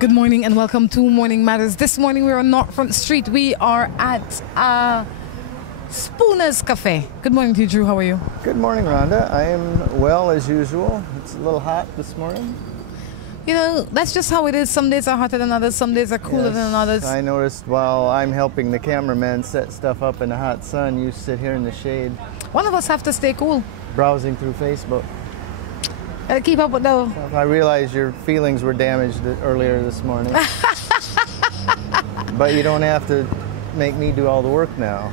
Good morning and welcome to Morning Matters. This morning we're on Northfront Street. We are at Spooner's Cafe. Good morning to you, Drew. How are you? Good morning, Rhonda. I am well as usual. It's a little hot this morning. You know, that's just how it is. Some days are hotter than others. Some days are cooler than others. I noticed while I'm helping the cameraman set stuff up in the hot sun, you sit here in the shade. One of us have to stay cool. Browsing through Facebook. Keep up with the... I realized your feelings were damaged earlier this morning. But you don't have to make me do all the work now.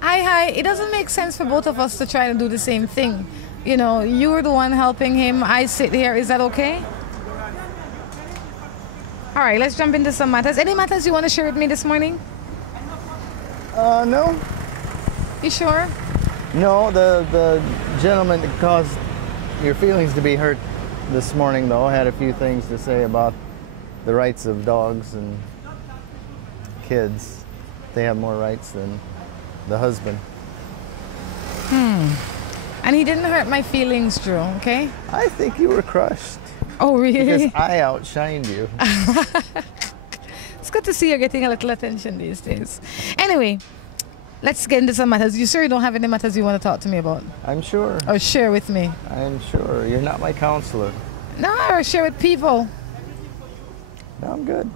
Hi. It doesn't make sense for both of us to try to do the same thing. You know, you're the one helping him. I sit here. Is that okay? All right, let's jump into some matters. Any matters you want to share with me this morning? No. You sure? No, the gentleman that caused your feelings to be hurt this morning, though, had a few things to say about the rights of dogs and kids. They have more rights than the husband. And he didn't hurt my feelings, Drew, okay? I think you were crushed. Oh, really? Because I outshined you. It's good to see you're getting a little attention these days. Anyway, let's get into some matters. You sure you don't have any matters you want to talk to me about? I'm sure. Or share with me? I'm sure. You're not my counselor. No, or share with people. No, I'm good.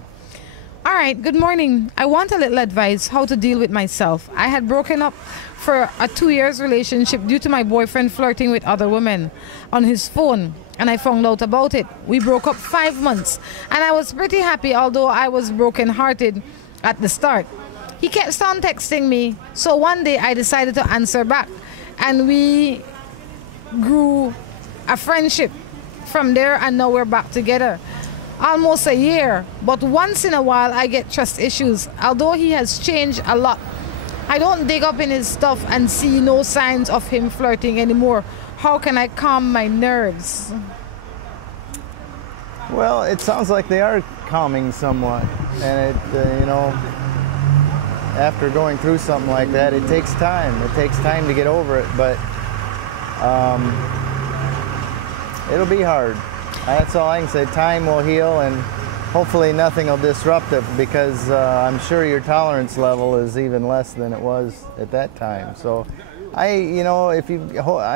All right, good morning. I want a little advice how to deal with myself. I had broken up for a 2-year relationship due to my boyfriend flirting with other women on his phone, and I found out about it. We broke up 5 months, and I was pretty happy, although I was broken-hearted at the start. He kept on texting me, so one day I decided to answer back, and we grew a friendship from there, and now we're back together. Almost a year, but once in a while I get trust issues. Although he has changed a lot, I don't dig up in his stuff and see no signs of him flirting anymore. How can I calm my nerves? Well, it sounds like they are calming somewhat, and it, you know, after going through something like that, it takes time. It takes time to get over it, but it'll be hard. That's all I can say. Time will heal, and hopefully nothing will disrupt it, because I'm sure your tolerance level is even less than it was at that time. So, I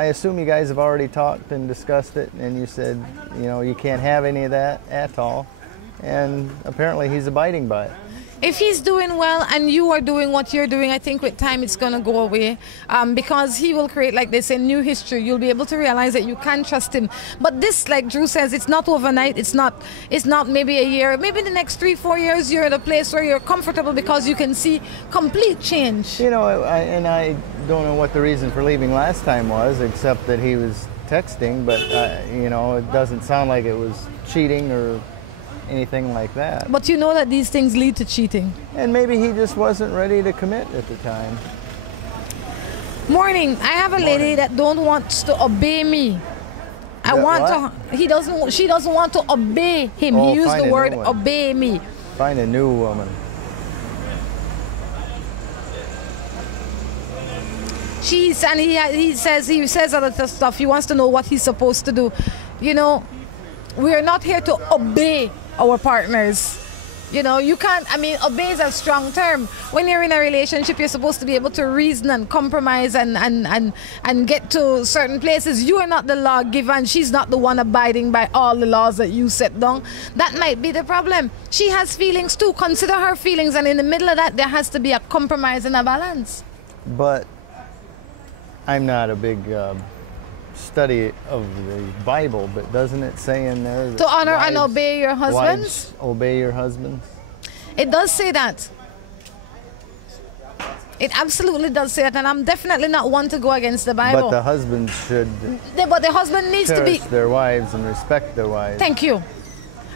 assume you guys have already talked and discussed it, and you said, you know, you can't have any of that at all, and apparently he's abiding by it. If he's doing well and you are doing what you're doing, I think with time it's going to go away, because he will create, like they say, new history. You'll be able to realize that you can trust him. But this, like Drew says, it's not overnight. It's not maybe a year. Maybe in the next 3-4 years you're at a place where you're comfortable because you can see complete change. You know, I don't know what the reason for leaving last time was, except that he was texting, but, you know, it doesn't sound like it was cheating or anything like that. But you know that these things lead to cheating. And maybe he just wasn't ready to commit at the time. Morning. I have a lady that don't want to obey me. She doesn't want to obey him. He used the word obey me. Find a new woman. He says other stuff. He wants to know what he's supposed to do. You know, we're not here to obey our partners. You know, you can't, I mean, obey is a strong term. When you're in a relationship, you're supposed to be able to reason and compromise and get to certain places. You are not the lawgiver, and she's not the one abiding by all the laws that you set down. That might be the problem. She has feelings too. Consider her feelings, and in the middle of that, there has to be a compromise and a balance. But I'm not a big study of the Bible, but doesn't it say in there that to honor and obey your husbands? Obey your husbands. It does say that. It absolutely does say that, and I'm definitely not one to go against the Bible. But the husband should But the husband needs to be... cherish their wives and respect their wives. Thank you.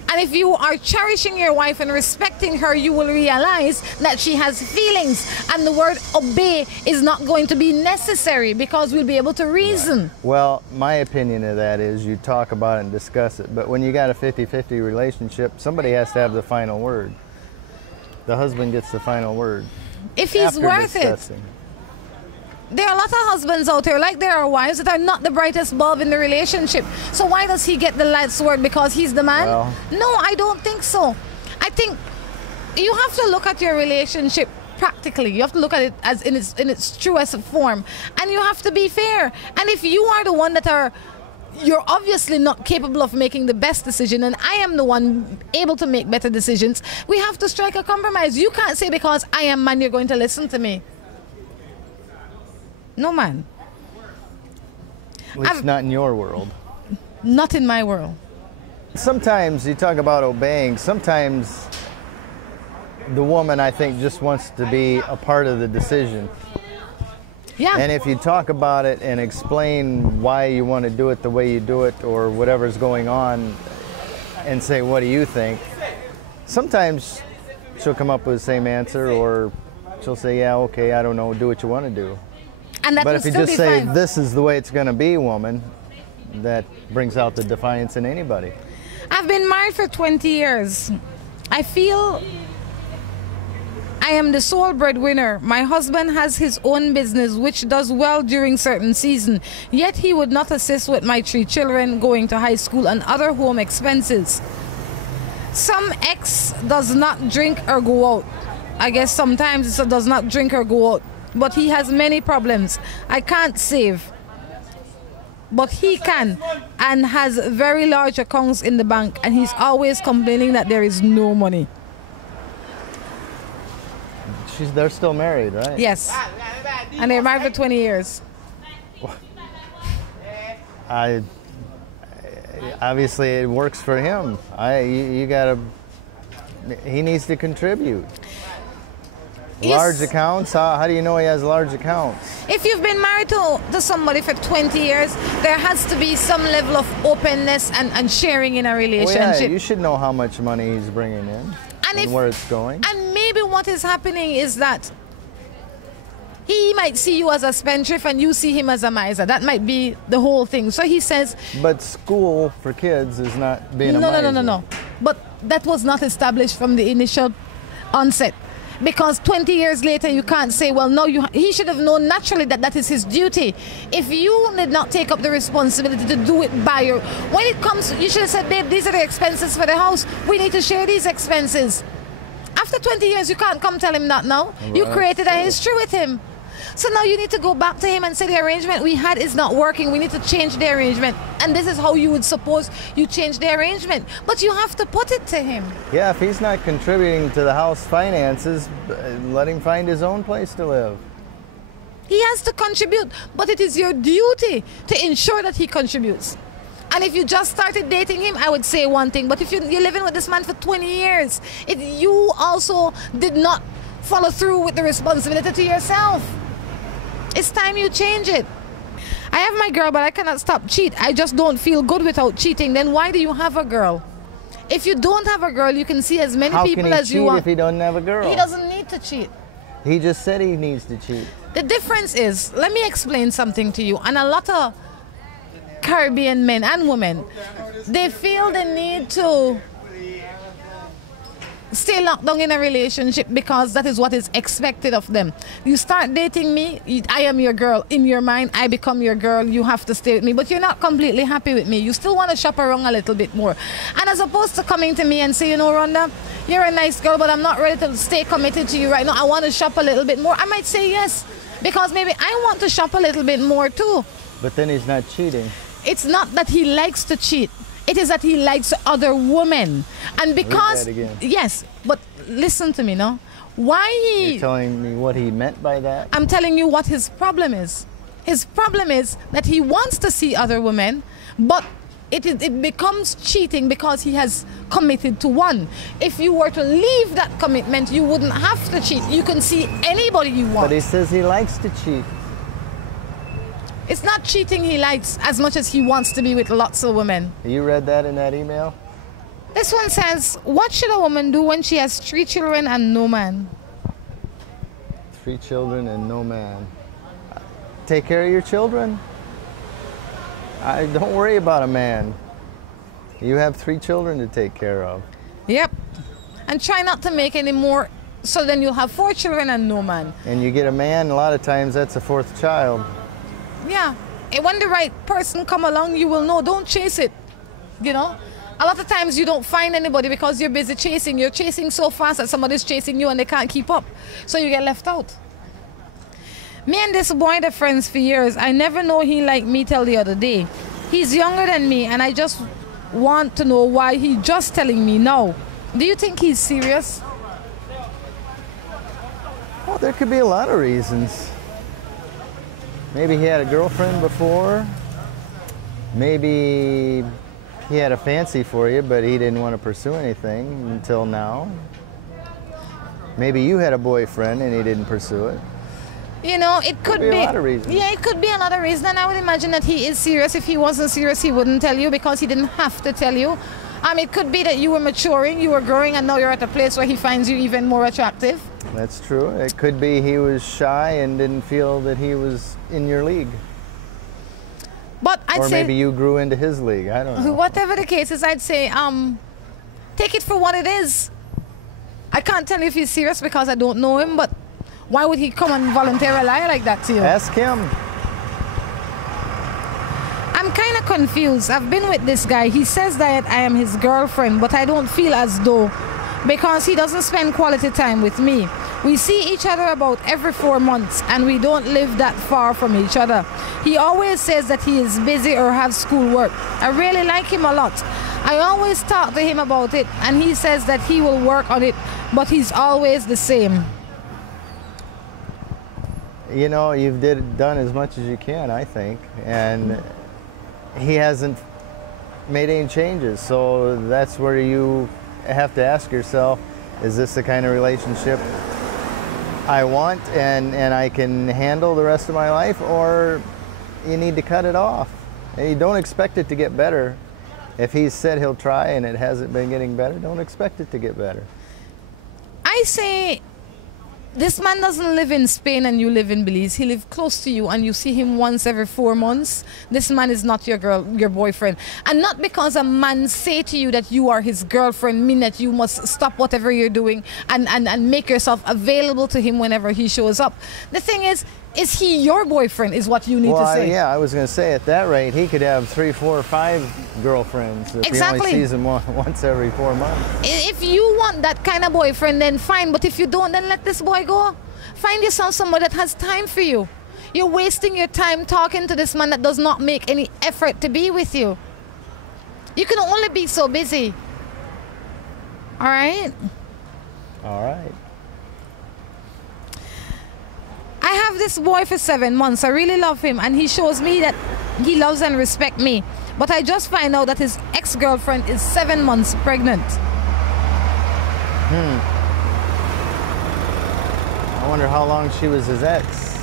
And if you are cherishing your wife and respecting her, you will realize that she has feelings. And the word obey is not going to be necessary because we'll be able to reason. Well, my opinion of that is you talk about it and discuss it. But when you got a 50-50 relationship, somebody has to have the final word. The husband gets the final word. If he's worth it. There are a lot of husbands out there, like there are wives, that are not the brightest bulb in the relationship. So why does he get the last word? Because he's the man? Well, no, I don't think so. I think you have to look at your relationship practically. You have to look at it as in its truest form. And you have to be fair. And if you are the one you're obviously not capable of making the best decision, and I am the one able to make better decisions, we have to strike a compromise. You can't say because I am man, you're going to listen to me. No, man. At least not in your world. Not in my world. Sometimes you talk about obeying. Sometimes the woman, I think, just wants to be a part of the decision. Yeah. And if you talk about it and explain why you want to do it the way you do it or whatever's going on and say, what do you think? Sometimes she'll come up with the same answer, or she'll say, yeah, okay, I don't know, do what you want to do. And that but will if you still just be say, fine. this is the way it's going to be, woman, that brings out the defiance in anybody. I've been married for 20 years. I feel I am the sole breadwinner. My husband has his own business, which does well during certain seasons. Yet he would not assist with my 3 children going to high school and other home expenses. Some ex does not drink or go out. I guess sometimes it does not drink or go out. But he has many problems. I can't save. But he can, and has very large accounts in the bank, and he's always complaining that there is no money. They're still married, right? Yes. And they're married for 20 years. Obviously it works for him. He needs to contribute. Large accounts? How do you know he has large accounts? If you've been married to somebody for 20 years, there has to be some level of openness and sharing in a relationship. Well, yeah, you should know how much money he's bringing in and where it's going. And maybe what is happening is that he might see you as a spendthrift and you see him as a miser. That might be the whole thing. So he says... But school for kids is not being a miser. No. But that was not established from the initial onset. Because 20 years later, you can't say, well, no, he should have known naturally that is his duty. If you did not take up the responsibility to do it by your... When it comes, you should have said, babe, these are the expenses for the house. We need to share these expenses. After 20 years, you can't come tell him that now. Right. You created a history with him. So now you need to go back to him and say the arrangement we had is not working. We need to change the arrangement. And this is how you would suppose you change the arrangement. But you have to put it to him. Yeah, if he's not contributing to the house finances, let him find his own place to live. He has to contribute, but it is your duty to ensure that he contributes. And if you just started dating him, I would say one thing. But if you're living with this man for 20 years, you also did not follow through with the responsibility to yourself. It's time you change it. I have my girl, but I cannot stop cheat. I just don't feel good without cheating. Then why do you have a girl? If you don't have a girl, you can see as many people as you want. How can he cheat if he doesn't have a girl? He doesn't need to cheat. He just said he needs to cheat. The difference is, let me explain something to you. And a lot of Caribbean men and women, they feel the need to stay locked down in a relationship because that is what is expected of them. You start dating me, I am your girl. In your mind, I become your girl. You have to stay with me. But you're not completely happy with me. You still want to shop around a little bit more. And as opposed to coming to me and say, you know, Rhonda, you're a nice girl, but I'm not ready to stay committed to you right now. I want to shop a little bit more. I might say yes, because maybe I want to shop a little bit more too. But then he's not cheating. It's not that he likes to cheat. It is that he likes other women. And because... Yes, but listen to me now. Why he... You're telling me what he meant by that? I'm telling you what his problem is. His problem is that he wants to see other women, but it becomes cheating because he has committed to one. If you were to leave that commitment, you wouldn't have to cheat. You can see anybody you want. But he says he likes to cheat. It's not cheating he likes as much as he wants to be with lots of women. You read that in that email? This one says, what should a woman do when she has 3 children and no man? 3 children and no man. Take care of your children. Don't worry about a man. You have 3 children to take care of. Yep. And try not to make any more, so then you'll have 4 children and no man. And you get a man, a lot of times that's a 4th child. Yeah. And when the right person come along, you will know. Don't chase it. You know? A lot of times you don't find anybody because you're busy chasing. You're chasing so fast that somebody's chasing you and they can't keep up. So you get left out. Me and this boy are friends for years. I never know he liked me till the other day. He's younger than me and I just want to know why he just telling me now. Do you think he's serious? Well, there could be a lot of reasons. Maybe he had a girlfriend before. Maybe he had a fancy for you, but he didn't want to pursue anything until now. Maybe you had a boyfriend and he didn't pursue it. You know, it could be a lot of reasons. Yeah, it could be a lot of reasons. And I would imagine that he is serious. If he wasn't serious, he wouldn't tell you because he didn't have to tell you. It could be that you were maturing, you were growing, and now you're at a place where he finds you even more attractive. That's true. It could be he was shy and didn't feel that he was in your league. But I'd say, or maybe you grew into his league. I don't know. Whatever the case is, I'd say take it for what it is. I can't tell you if he's serious because I don't know him, but why would he come and voluntarily lie like that to you? Ask him. I'm kind of confused. I've been with this guy. He says that I am his girlfriend, but I don't feel as though, because he doesn't spend quality time with me. We see each other about every 4 months and we don't live that far from each other. He always says that he is busy or has schoolwork. I really like him a lot. I always talk to him about it and he says that he will work on it, but he's always the same. You know, you've done as much as you can, I think, and he hasn't made any changes, so that's where you have to ask yourself, is this the kind of relationship I want and I can handle the rest of my life, or you need to cut it off? And you don't expect it to get better. If he said he'll try and it hasn't been getting better, don't expect it to get better. I say, this man doesn't live in Spain and you live in Belize. He lives close to you and you see him once every 4 months. This man is not your boyfriend. And not because a man say to you that you are his girlfriend mean that you must stop whatever you're doing and make yourself available to him whenever he shows up. The thing is he your boyfriend is what you need to say. Yeah, I was going to say at that rate, he could have 3, 4, 5 girlfriends if Exactly. he only sees them once every 4 months. If you want that kind of boyfriend, then fine. But if you don't, then let this boy go. Find yourself someone that has time for you. You're wasting your time talking to this man that does not make any effort to be with you. You can only be so busy. All right? All right. I have this boy for 7 months. I really love him and he shows me that he loves and respects me. But I just find out that his ex-girlfriend is 7 months pregnant. I wonder how long she was his ex.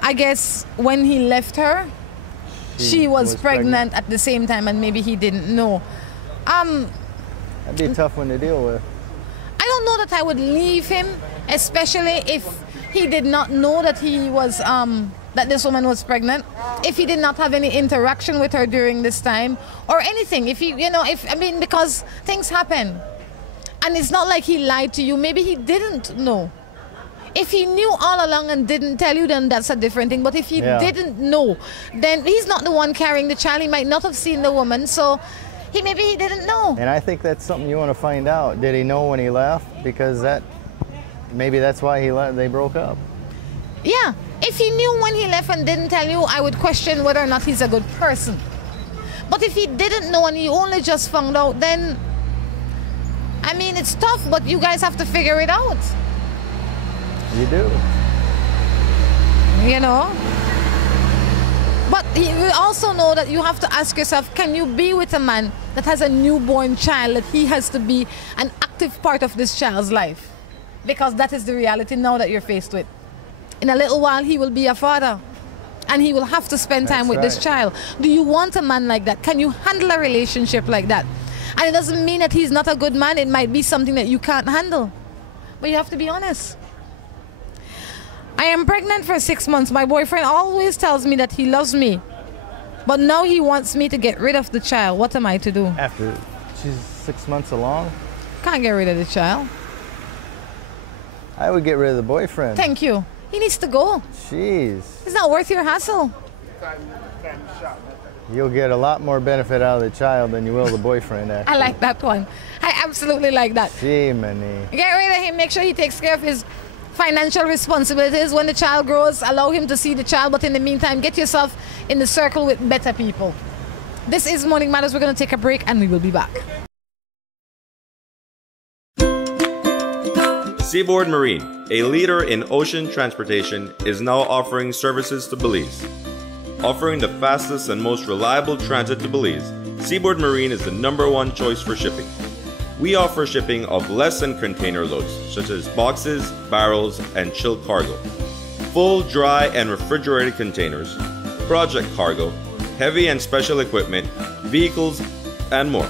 I guess when he left her, she was pregnant at the same time and maybe he didn't know. That'd be a tough one to deal with. I don't know that I would leave him, especially if he did not know that he was that this woman was pregnant. If he did not have any interaction with her during this time or anything. If he, because things happen, and it's not like he lied to you. Maybe he didn't know. If he knew all along and didn't tell you, then that's a different thing. But if he didn't know, then he's not the one carrying the child. He might not have seen the woman, so maybe he didn't know. And I think that's something you want to find out. Did he know when he left? Because maybe that's why they broke up. Yeah, if he knew when he left and didn't tell you, I would question whether or not he's a good person. But if he didn't know and he only just found out, then, it's tough, but you guys have to figure it out. You do. You know? But you also know that you have to ask yourself, can you be with a man that has a newborn child, that he has to be an active part of this child's life? Because that is the reality now that you're faced with. In a little while, he will be a father, and he will have to spend time with this child. Do you want a man like that? Can you handle a relationship like that? And it doesn't mean that he's not a good man. It might be something that you can't handle. But you have to be honest. I am pregnant for 6 months. My boyfriend always tells me that he loves me. But now he wants me to get rid of the child. What am I to do? After she's 6 months along? Can't get rid of the child. I would get rid of the boyfriend. Thank you. He needs to go. Jeez. It's not worth your hassle. You'll get a lot more benefit out of the child than you will the boyfriend, actually. I like that one. I absolutely like that. Gee, Minnie. Get rid of him. Make sure he takes care of his financial responsibilities. When the child grows, allow him to see the child. But in the meantime, get yourself in the circle with better people. This is Morning Matters. We're going to take a break and we will be back. Seaboard Marine, a leader in ocean transportation, is now offering services to Belize. Offering the fastest and most reliable transit to Belize, Seaboard Marine is the #1 choice for shipping. We offer shipping of less than container loads, such as boxes, barrels, and chilled cargo, full, dry, and refrigerated containers, project cargo, heavy and special equipment, vehicles, and more.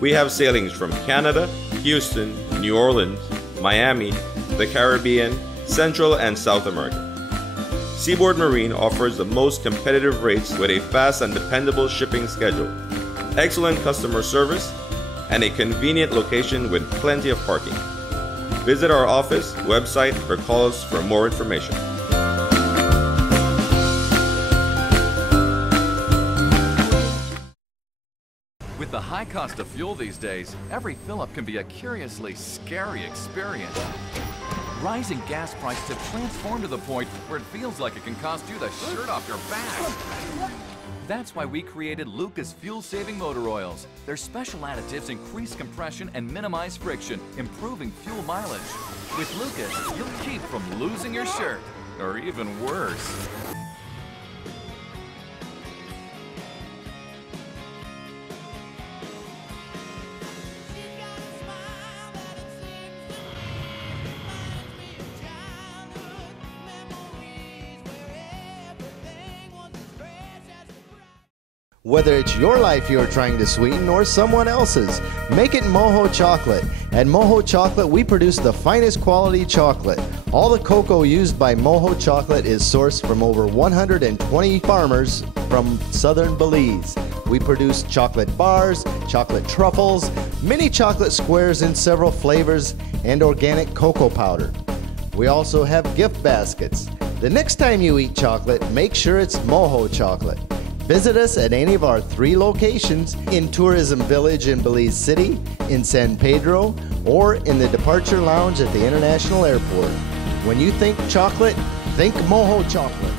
We have sailings from Canada, Houston, New Orleans, Miami, the Caribbean, Central and South America. Seaboard Marine offers the most competitive rates with a fast and dependable shipping schedule, excellent customer service, and a convenient location with plenty of parking. Visit our office, website, or call us for more information. With the high cost of fuel these days, every fill-up can be a curiously scary experience. Rising gas prices have transformed to the point where it feels like it can cost you the shirt off your back. That's why we created Lucas fuel-saving motor oils. Their special additives increase compression and minimize friction, improving fuel mileage. With Lucas, you'll keep from losing your shirt, or even worse. Whether it's your life you're trying to sweeten or someone else's, make it Moho Chocolate. At Moho Chocolate, we produce the finest quality chocolate. All the cocoa used by Moho Chocolate is sourced from over 120 farmers from southern Belize. We produce chocolate bars, chocolate truffles, mini chocolate squares in several flavors, and organic cocoa powder. We also have gift baskets. The next time you eat chocolate, make sure it's Moho Chocolate. Visit us at any of our 3 locations in Tourism Village in Belize City, in San Pedro, or in the Departure Lounge at the International Airport. When you think chocolate, think Moho Chocolate.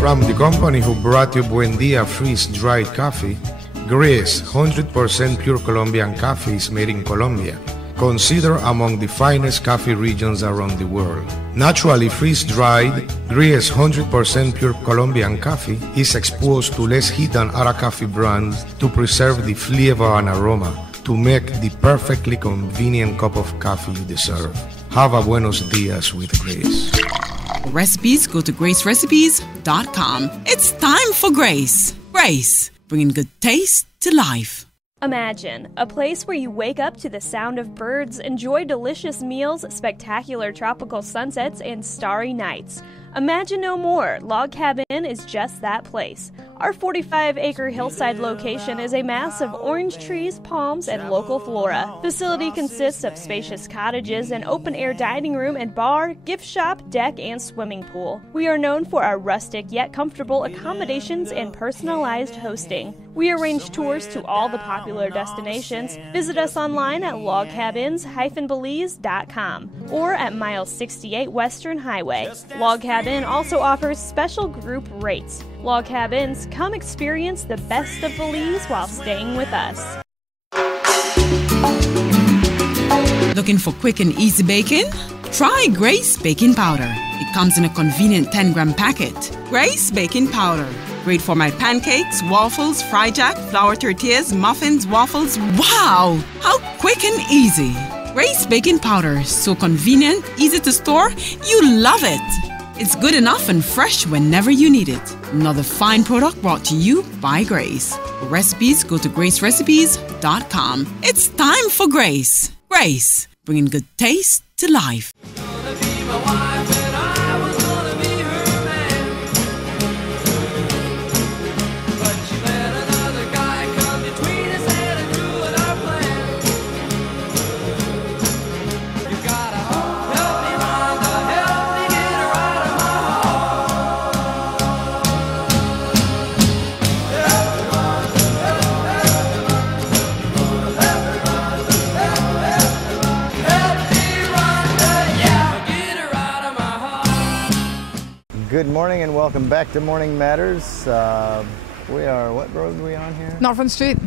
From the company who brought you Buen Dia freeze-dried coffee, Gris 100% pure Colombian coffee is made in Colombia, considered among the finest coffee regions around the world. Naturally freeze-dried, Gris 100% pure Colombian coffee is exposed to less heat than other coffee brands to preserve the flavor and aroma to make the perfectly convenient cup of coffee you deserve. Have a buenos dias with Grace. Recipes, go to gracerecipes.com. It's time for Grace. Grace, bringing good taste to life. Imagine a place where you wake up to the sound of birds, enjoy delicious meals, spectacular tropical sunsets, and starry nights. Imagine no more. Log Cabin is just that place. Our 45-acre hillside location is a mass of orange trees, palms, and local flora. Facility consists of spacious cottages, an open-air dining room and bar, gift shop, deck, and swimming pool. We are known for our rustic yet comfortable accommodations and personalized hosting. We arrange tours to all the popular destinations. Visit us online at logcabins-belize.com or at Miles 68 Western Highway. Log Cabin also offers special group rates. Log Cabins, come experience the best of Belize while staying with us. Looking for quick and easy baking? Try Grace Baking Powder. It comes in a convenient 10-gram packet. Grace Baking Powder. Great for my pancakes, waffles, fry jack, flour tortillas, muffins, waffles. Wow! How quick and easy. Grace Baking Powder. So convenient, easy to store. You love it. It's good enough and fresh whenever you need it. Another fine product brought to you by Grace. For recipes, go to gracerecipes.com. It's time for Grace. Grace, bringing good taste to life. Good morning and welcome back to Morning Matters. We are, what road are we on here? North Front Street.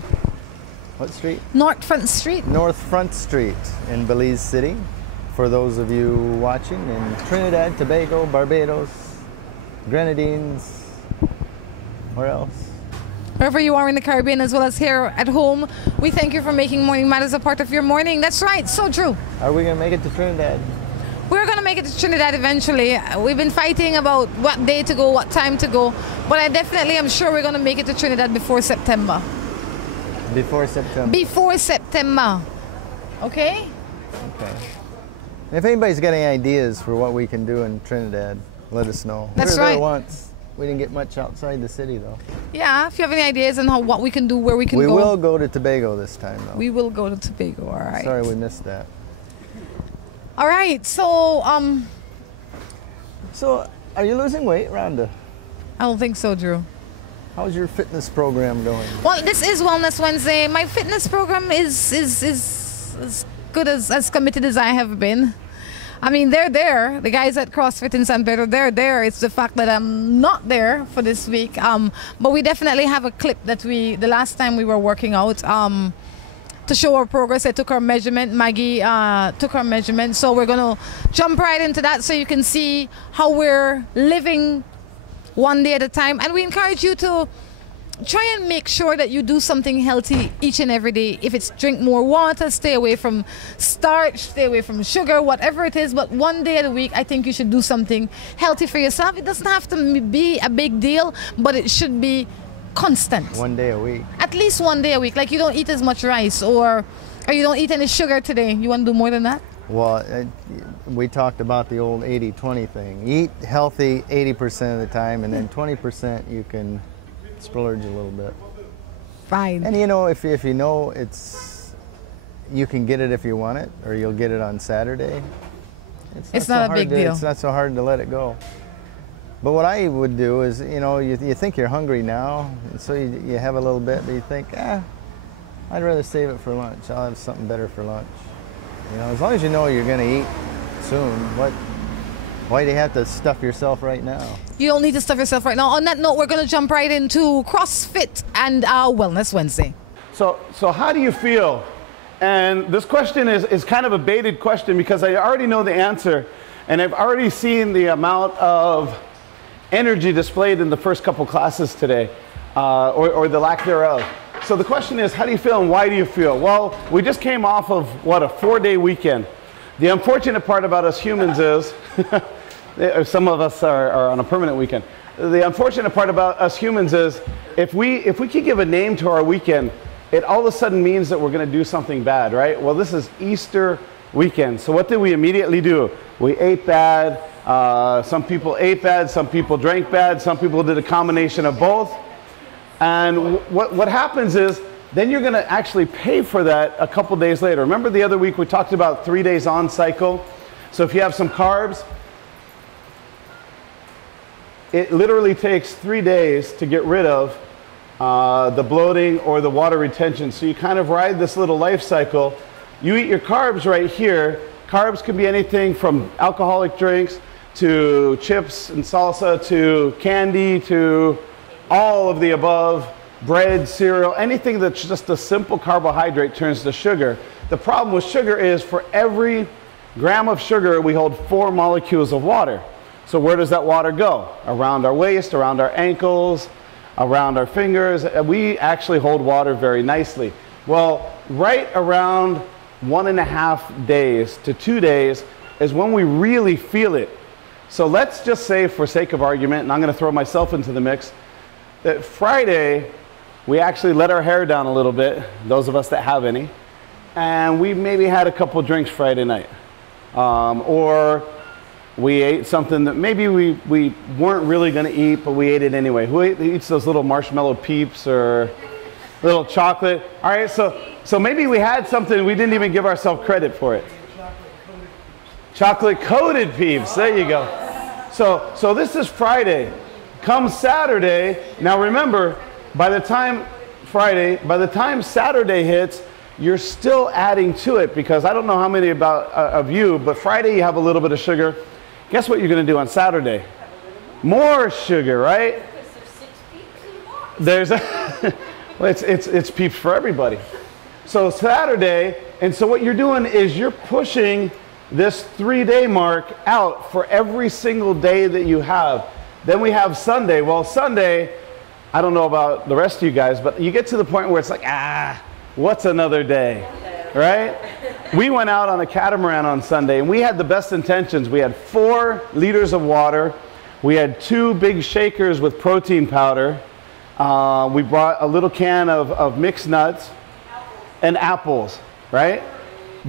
What street? North Front Street. North Front Street in Belize City. For those of you watching in Trinidad, Tobago, Barbados, Grenadines, where else? Wherever you are in the Caribbean as well as here at home, we thank you for making Morning Matters a part of your morning. That's right, so true. Are we going to make it to Trinidad? We're going to make it to Trinidad eventually. We've been fighting about what day to go, what time to go, but I definitely am sure we're going to make it to Trinidad before September. Before September? Before September. Okay? Okay. If anybody's got any ideas for what we can do in Trinidad, let us know. That's we were right. there once. We didn't get much outside the city though. Yeah, if you have any ideas on what we can do, where we can go. We will go to Tobago this time though. We will go to Tobago, all right. Sorry we missed that. All right, so So, are you losing weight, Rhonda? I don't think so, Drew. How's your fitness program going? Well, this is Wellness Wednesday. My fitness program is as good as committed as I have been. I mean, they're there. The guys at CrossFit in San Pedro, they're there. It's the fact that I'm not there for this week. But we definitely have a clip that the last time we were working out, to show our progress. I took our measurement. Maggie took our measurement. So we're going to jump right into that so you can see how we're living one day at a time. And we encourage you to try and make sure that you do something healthy each and every day. If it's drink more water, stay away from starch, stay away from sugar, whatever it is. But one day a week, I think you should do something healthy for yourself. It doesn't have to be a big deal, but it should be constant. One day a week. At least one day a week. Like you don't eat as much rice or you don't eat any sugar today. You want to do more than that? Well, we talked about the old 80-20 thing. Eat healthy 80% of the time, and then 20% you can splurge a little bit. Fine. And you know, if you know you can get it if you want it, or you'll get it on Saturday. It's not a big deal. It's not so hard to let it go. But what I would do is, you know, you think you're hungry now, and so you have a little bit, but you think, I'd rather save it for lunch. I'll have something better for lunch. You know, as long as you know you're going to eat soon, why do you have to stuff yourself right now? You don't need to stuff yourself right now. On that note, we're going to jump right into CrossFit and Wellness Wednesday. So how do you feel? And this question is kind of a baited question because I already know the answer, and I've already seen the amount of energy displayed in the first couple classes today, or the lack thereof. So the question is, how do you feel and why do you feel? Well, we just came off of, a 4-day weekend. The unfortunate part about us humans is, some of us are on a permanent weekend. The unfortunate part about us humans is, if we could give a name to our weekend, it all of a sudden means that we're going to do something bad, right? Well, this is Easter weekend. So what did we immediately do? We ate bad. Some people ate bad, some people drank bad, some people did a combination of both. And what happens is, then you're going to actually pay for that a couple days later. Remember the other week we talked about 3 days on cycle? So if you have some carbs, it literally takes 3 days to get rid of the bloating or the water retention. So you kind of ride this little life cycle. You eat your carbs right here. Carbs can be anything from alcoholic drinks to chips and salsa to candy to all of the above, bread, cereal, anything that's just a simple carbohydrate turns to sugar. The problem with sugar is for every gram of sugar, we hold 4 molecules of water. So where does that water go? Around our waist, around our ankles, around our fingers. We actually hold water very nicely. Well, right around 1.5 days to 2 days is when we really feel it. So let's just say, for sake of argument, and I'm going to throw myself into the mix, that Friday we actually let our hair down a little bit, those of us that have any, and we maybe had a couple drinks Friday night. Or we ate something that maybe we weren't really going to eat, but we ate it anyway. Who eats those little marshmallow Peeps or little chocolate? All right, so maybe we had something we didn't even give ourselves credit for it. Chocolate-coated Peeps, there you go. So this is Friday. Come Saturday, now remember, by the time Saturday hits, you're still adding to it, because I don't know how many of you, but Friday you have a little bit of sugar. Guess what you're going to do on Saturday? More sugar, right? There's well, it's Peeps for everybody. So Saturday, and so what you're doing is you're pushing this 3-day mark out for every single day that you have. Then we have Sunday. Well, Sunday, I don't know about the rest of you guys, but you get to the point where it's like, what's another day, right? We went out on a catamaran on Sunday, and we had the best intentions. We had 4 liters of water. We had 2 big shakers with protein powder. We brought a little can of mixed nuts and apples, right?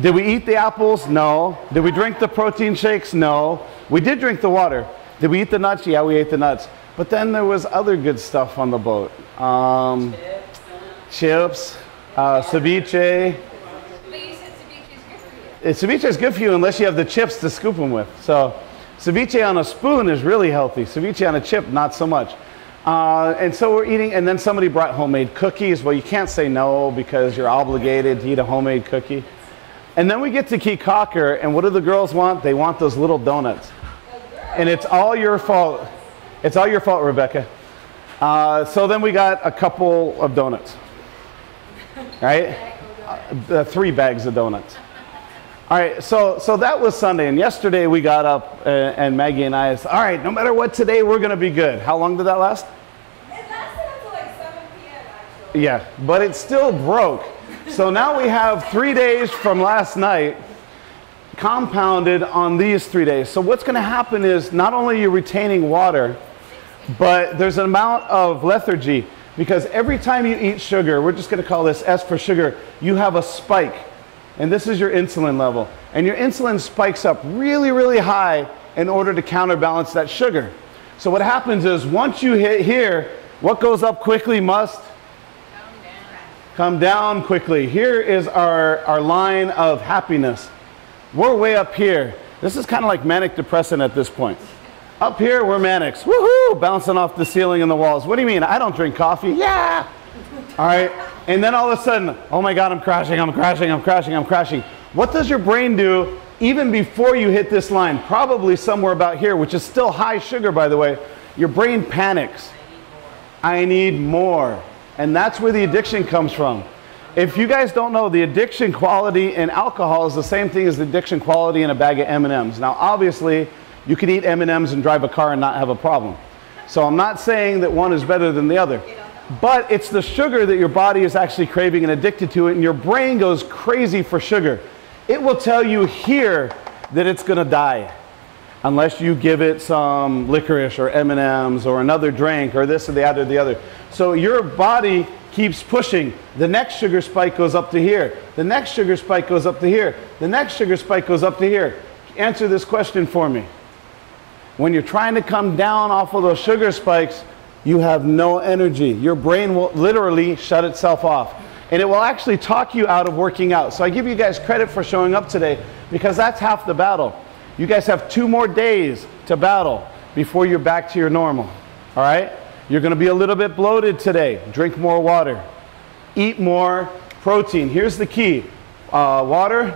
Did we eat the apples? No. Did we drink the protein shakes? No. We did drink the water. Did we eat the nuts? Yeah, we ate the nuts. But then there was other good stuff on the boat. Chips, ceviche. Ceviche is good for you unless you have the chips to scoop them with. So ceviche on a spoon is really healthy. Ceviche on a chip, not so much. And so we're eating, and then somebody brought homemade cookies. Well, you can't say no because you're obligated to eat a homemade cookie. And then we get to Key Cocker, and what do the girls want? They want those little donuts. And it's all your fault. It's all your fault, Rebecca. So then we got a couple of donuts, right? 3 bags of donuts. All right, so that was Sunday, and yesterday we got up, and Maggie and I said, all right, no matter what today, we're going to be good. How long did that last? It lasted until like 7 p.m. actually. Yeah, but it still broke. So now we have 3 days from last night compounded on these 3 days. So what's going to happen is not only are you retaining water, but there's an amount of lethargy, because every time you eat sugar, we're just going to call this S for sugar, you have a spike. And this is your insulin level. And your insulin spikes up really, really high in order to counterbalance that sugar. So what happens is once you hit here, what goes up quickly must come down quickly. Here is our line of happiness. We're way up here. This is kind of like manic depressant at this point. Up here, we're manics. Woohoo! Bouncing off the ceiling and the walls. What do you mean? I don't drink coffee. Yeah! All right. And then all of a sudden, oh my God, I'm crashing, I'm crashing, I'm crashing, I'm crashing. What does your brain do even before you hit this line? Probably somewhere about here, which is still high sugar, by the way. Your brain panics. I need more. And that's where the addiction comes from. If you guys don't know, the addiction quality in alcohol is the same thing as the addiction quality in a bag of M&Ms. Now, obviously, you could eat M&Ms and drive a car and not have a problem. So I'm not saying that one is better than the other. But it's the sugar that your body is actually craving and addicted to it, and your brain goes crazy for sugar. It will tell you here that it's going to die unless you give it some licorice or M&Ms or another drink or this or that or the other. So your body keeps pushing. The next sugar spike goes up to here. The next sugar spike goes up to here. The next sugar spike goes up to here. Answer this question for me. When you're trying to come down off of those sugar spikes, you have no energy. Your brain will literally shut itself off. And it will actually talk you out of working out. So I give you guys credit for showing up today, because that's half the battle. You guys have 2 more days to battle before you're back to your normal. All right? You're going to be a little bit bloated today. Drink more water. Eat more protein. Here's the key. Water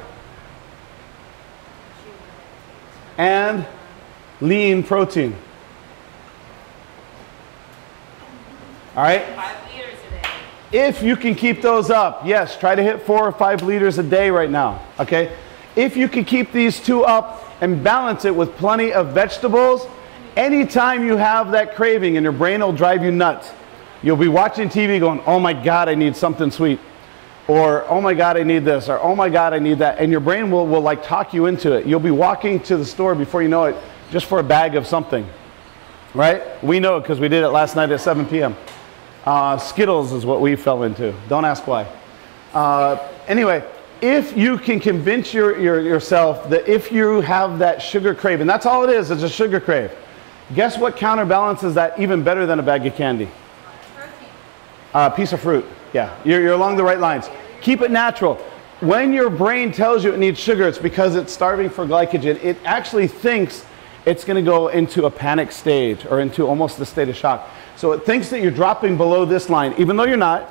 and lean protein. All right? 5 liters a day. If you can keep those up, yes, try to hit 4 or 5 liters a day right now, okay? If you can keep these two up and balance it with plenty of vegetables, anytime you have that craving and your brain will drive you nuts, you'll be watching TV going, oh my God, I need something sweet. Or, oh my God, I need this. Or, oh my God, I need that. And your brain will like talk you into it. You'll be walking to the store before you know it just for a bag of something, right? We know it because we did it last night at 7 p.m. Skittles is what we fell into. Don't ask why. Anyway, if you can convince yourself that if you have that sugar crave, and that's all it is a sugar crave, guess what counterbalances that even better than a bag of candy? A piece of fruit. Yeah, you're along the right lines. Keep it natural. When your brain tells you it needs sugar, it's because it's starving for glycogen. It actually thinks it's going to go into a panic stage or into almost a state of shock. So it thinks that you're dropping below this line, even though you're not.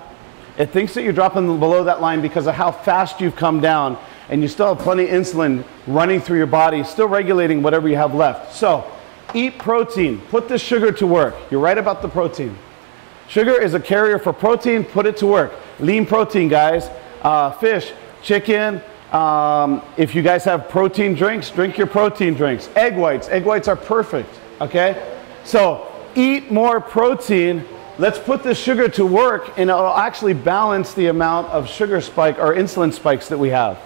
It thinks that you're dropping below that line because of how fast you've come down, and you still have plenty of insulin running through your body, still regulating whatever you have left. So eat protein. Put the sugar to work. You're right about the protein. Sugar is a carrier for protein. Put it to work. Lean protein, guys. Fish, chicken. If you guys have protein drinks, drink your protein drinks. Egg whites. Egg whites are perfect, okay? So eat more protein. Let's put the sugar to work, and it'll actually balance the amount of sugar spike or insulin spikes that we have.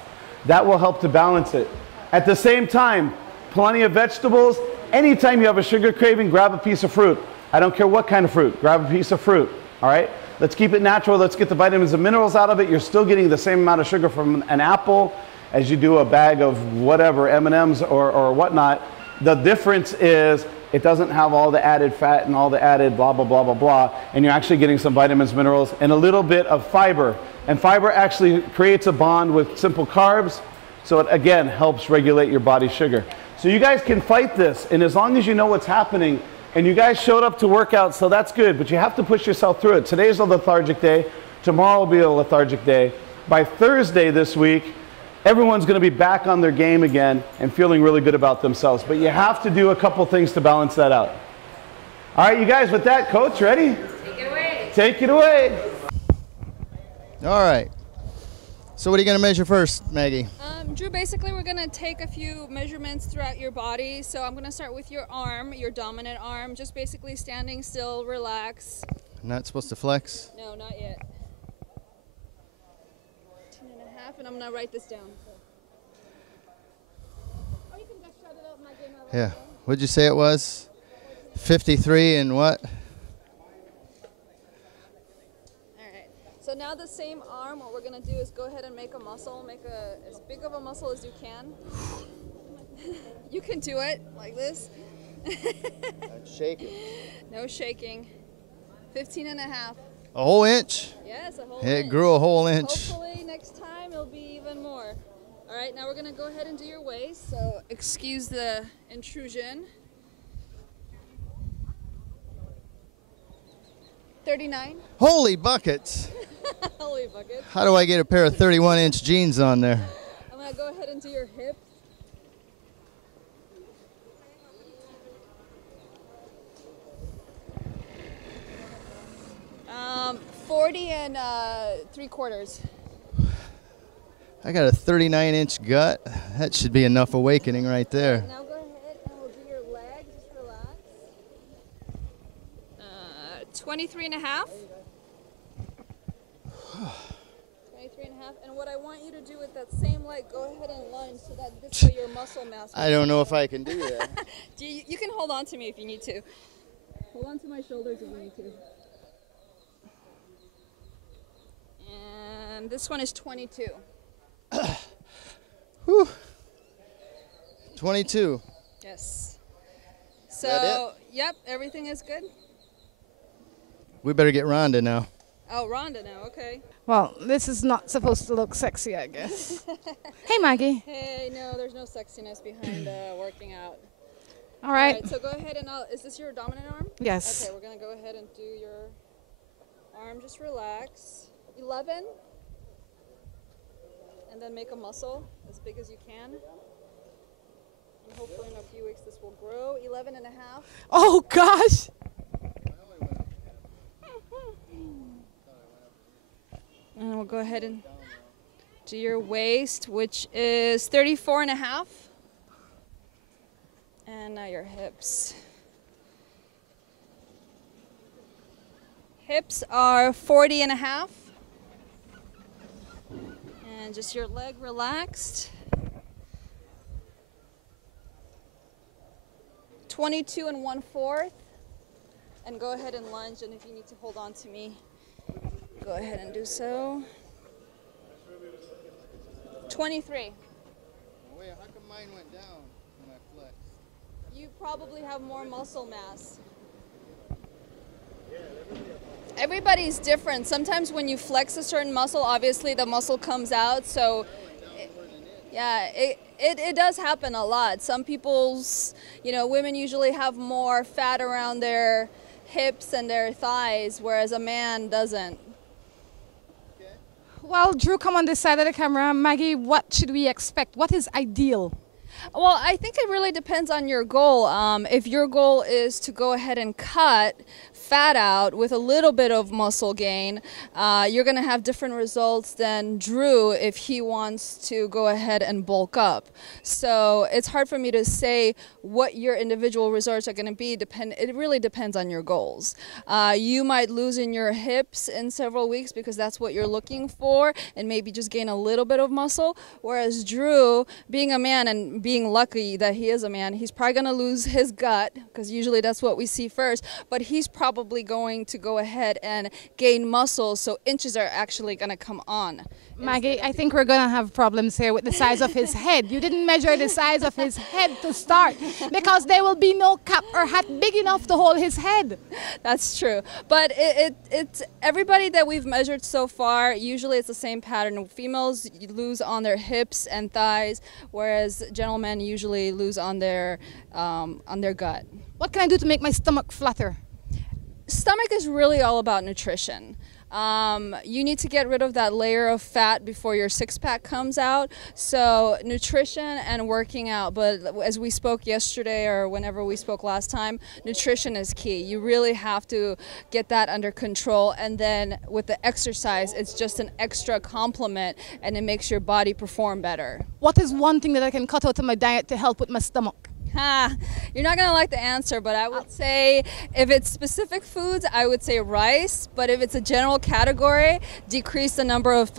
That will help to balance it. At the same time, plenty of vegetables. Anytime you have a sugar craving, grab a piece of fruit. I don't care what kind of fruit. Grab a piece of fruit, all right? Let's keep it natural. Let's get the vitamins and minerals out of it. You're still getting the same amount of sugar from an apple as you do a bag of whatever, M&Ms or whatnot. The difference is it doesn't have all the added fat and all the added blah, blah, blah, blah, blah, and you're actually getting some vitamins, minerals, and a little bit of fiber. And fiber actually creates a bond with simple carbs, so it, again, helps regulate your body's sugar. So you guys can fight this, and as long as you know what's happening, and you guys showed up to work out, so that's good, but you have to push yourself through it. Today's a lethargic day. Tomorrow will be a lethargic day. By Thursday this week, everyone's going to be back on their game again and feeling really good about themselves. But you have to do a couple things to balance that out. All right, you guys, with that, Coach, ready? Take it away. Take it away. All right. So what are you going to measure first, Maggie? Drew, basically we're going to take a few measurements throughout your body. So I'm going to start with your arm, your dominant arm, just basically standing still, relax. Not supposed to flex? No, not yet. 10.5, and I'm going to write this down. Or you can just shut it up, Maggie. Yeah. What'd you say it was? 53 and what? So now the same arm, what we're going to do is go ahead and make a muscle, make as big of a muscle as you can. You can do it like this. Shake it. No shaking. 15.5. A whole inch? Yes, a whole It inch. grew a whole inch. Hopefully next time it'll be even more. All right, now we're going to go ahead and do your waist. So excuse the intrusion. 39. Holy buckets. Holy buckets. How do I get a pair of 31-inch jeans on there? I'm going to go ahead and do your hips. 40 and 3/4. I got a 39-inch gut. That should be enough awakening right there. Now go ahead and we'll do your legs. Just relax. 23.5. 23.5. And what I want you to do with that same leg, go ahead and lunge so that this way your muscle mass. I don't know if I can do that. You can hold on to me if you need to. Hold on to my shoulders if you need to. And this one is 22. Whew. 22. Yes. that So, yep, everything is good. We better get Rhonda now. Oh, Rhonda now, okay. Well, this is not supposed to look sexy, I guess. Hey, Maggie. Hey, no, there's no sexiness behind working out. All right. So go ahead and is this your dominant arm? Yes. Okay, we're going to go ahead and do your arm. Just relax. 11. And then make a muscle as big as you can. And hopefully in a few weeks this will grow. 11.5. Oh, gosh. go ahead and do your waist, which is 34.5. And now your hips. Hips are 40.5. And just your leg relaxed. 22 1/4. And go ahead and lunge, and if you need to hold on to me, go ahead and do so. 23. Wait, how come mine went down when I flexed? You probably have more muscle mass. Everybody's different. Sometimes when you flex a certain muscle, obviously the muscle comes out. So, it does happen a lot. Some people's, women usually have more fat around their hips and their thighs, whereas a man doesn't. Well, Drew, come on this side of the camera. Maggie, what should we expect? What is ideal? Well, I think it really depends on your goal. If your goal is to go ahead and cut fat out with a little bit of muscle gain, you're going to have different results than Drew if he wants to go ahead and bulk up. So it's hard for me to say what your individual results are going to be. It really depends on your goals. You might lose in your hips in several weeks because that's what you're looking for, and maybe just gain a little bit of muscle. Whereas Drew, being a man and being lucky that he is a man, he's probably going to lose his gut, because usually that's what we see first, but he's probably going to go ahead and gain muscle, so inches are actually going to come on. Maggie, I think we're going to have problems here with the size of his head. You didn't measure the size of his head to start, because there will be no cap or hat big enough to hold his head. That's true. But it's everybody that we've measured so far, usually it's the same pattern. Females lose on their hips and thighs, whereas gentlemen usually lose on their gut. What can I do to make my stomach flatter? Stomach is really all about nutrition. You need to get rid of that layer of fat before your six-pack comes out. So nutrition and working out. But as we spoke yesterday, or whenever we spoke last time, nutrition is key. You really have to get that under control. And then with the exercise, it's just an extra complement, and it makes your body perform better. What is one thing that I can cut out of my diet to help with my stomach? You're not going to like the answer, but I would say if it's specific foods, I would say rice. But if it's a general category, decrease the number of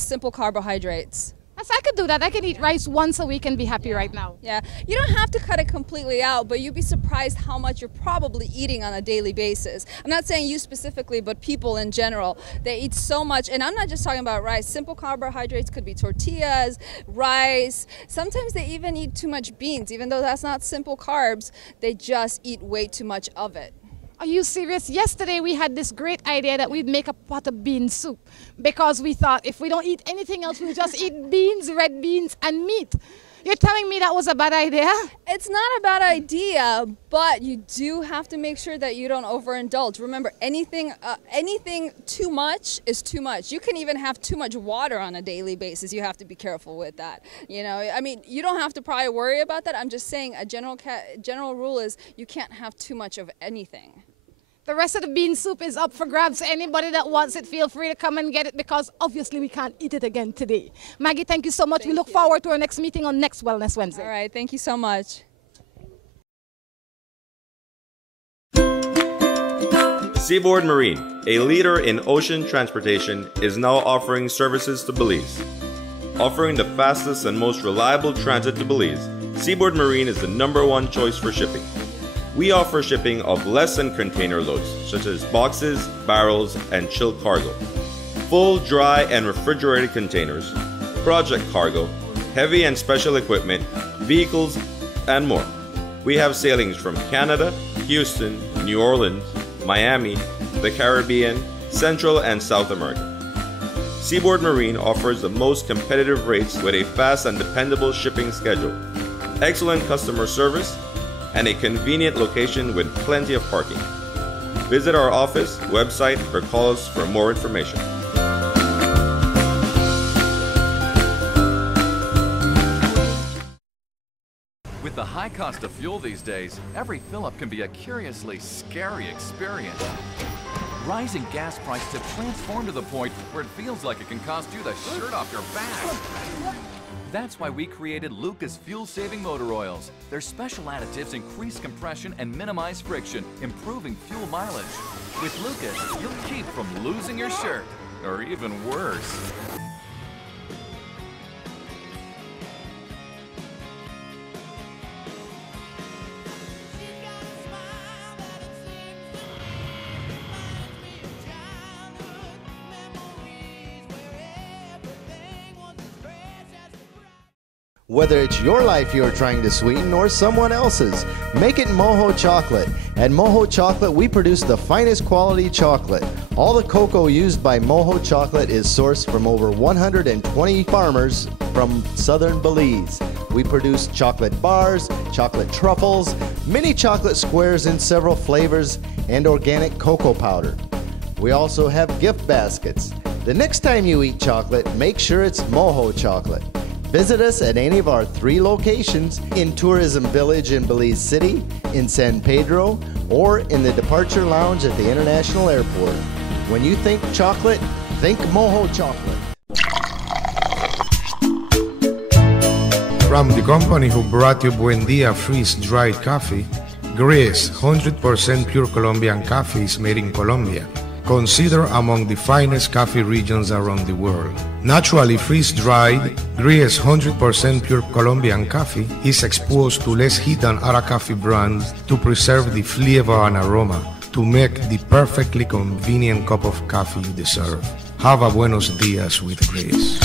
simple carbohydrates. Yes, I could do that. I can eat rice once a week and be happy right now. Yeah, you don't have to cut it completely out, but you'd be surprised how much you're probably eating on a daily basis. I'm not saying you specifically, but people in general. They eat so much, and I'm not just talking about rice. Simple carbohydrates could be tortillas, rice. Sometimes they even eat too much beans, even though that's not simple carbs. They just eat way too much of it. Are you serious? Yesterday we had this great idea that we'd make a pot of bean soup, because we thought if we don't eat anything else, we'll just eat beans, red beans, and meat. You're telling me that was a bad idea? It's not a bad idea, but you do have to make sure that you don't overindulge. Remember, anything too much is too much. You can even have too much water on a daily basis. You have to be careful with that. I mean, you don't have to probably worry about that. I'm just saying a general rule is you can't have too much of anything. The rest of the bean soup is up for grabs. Anybody that wants it, feel free to come and get it, because obviously we can't eat it again today. Maggie, thank you so much. We look forward to our next meeting on next Wellness Wednesday. All right, thank you so much. Seaboard Marine, a leader in ocean transportation, is now offering services to Belize. Offering the fastest and most reliable transit to Belize, Seaboard Marine is the #1 choice for shipping. We offer shipping of less than container loads, such as boxes, barrels, and chilled cargo, full, dry, and refrigerated containers, project cargo, heavy and special equipment, vehicles, and more. We have sailings from Canada, Houston, New Orleans, Miami, the Caribbean, Central and South America. Seaboard Marine offers the most competitive rates with a fast and dependable shipping schedule, excellent customer service, and a convenient location with plenty of parking. Visit our office, website, or call us for more information. With the high cost of fuel these days, every fill-up can be a curiously scary experience. Rising gas prices have transformed to the point where it feels like it can cost you the shirt off your back. That's why we created Lucas fuel-saving motor oils. Their special additives increase compression and minimize friction, improving fuel mileage. With Lucas, you'll keep from losing your shirt, or even worse. Whether it's your life you're trying to sweeten or someone else's, make it Moho Chocolate. At Moho Chocolate, we produce the finest quality chocolate. All the cocoa used by Moho Chocolate is sourced from over 120 farmers from southern Belize. We produce chocolate bars, chocolate truffles, mini chocolate squares in several flavors, and organic cocoa powder. We also have gift baskets. The next time you eat chocolate, make sure it's Moho Chocolate. Visit us at any of our 3 locations in Tourism Village in Belize City, in San Pedro, or in the Departure Lounge at the International Airport. When you think chocolate, think Moho Chocolate. From the company who brought you Buen Dia freeze-dried coffee, Gris 100% pure Colombian coffee is made in Colombia, considered among the finest coffee regions around the world. Naturally freeze-dried, Gris 100% pure Colombian coffee is exposed to less heat than other coffee brands to preserve the flavor and aroma to make the perfectly convenient cup of coffee you deserve. Have a buenos dias with Gris.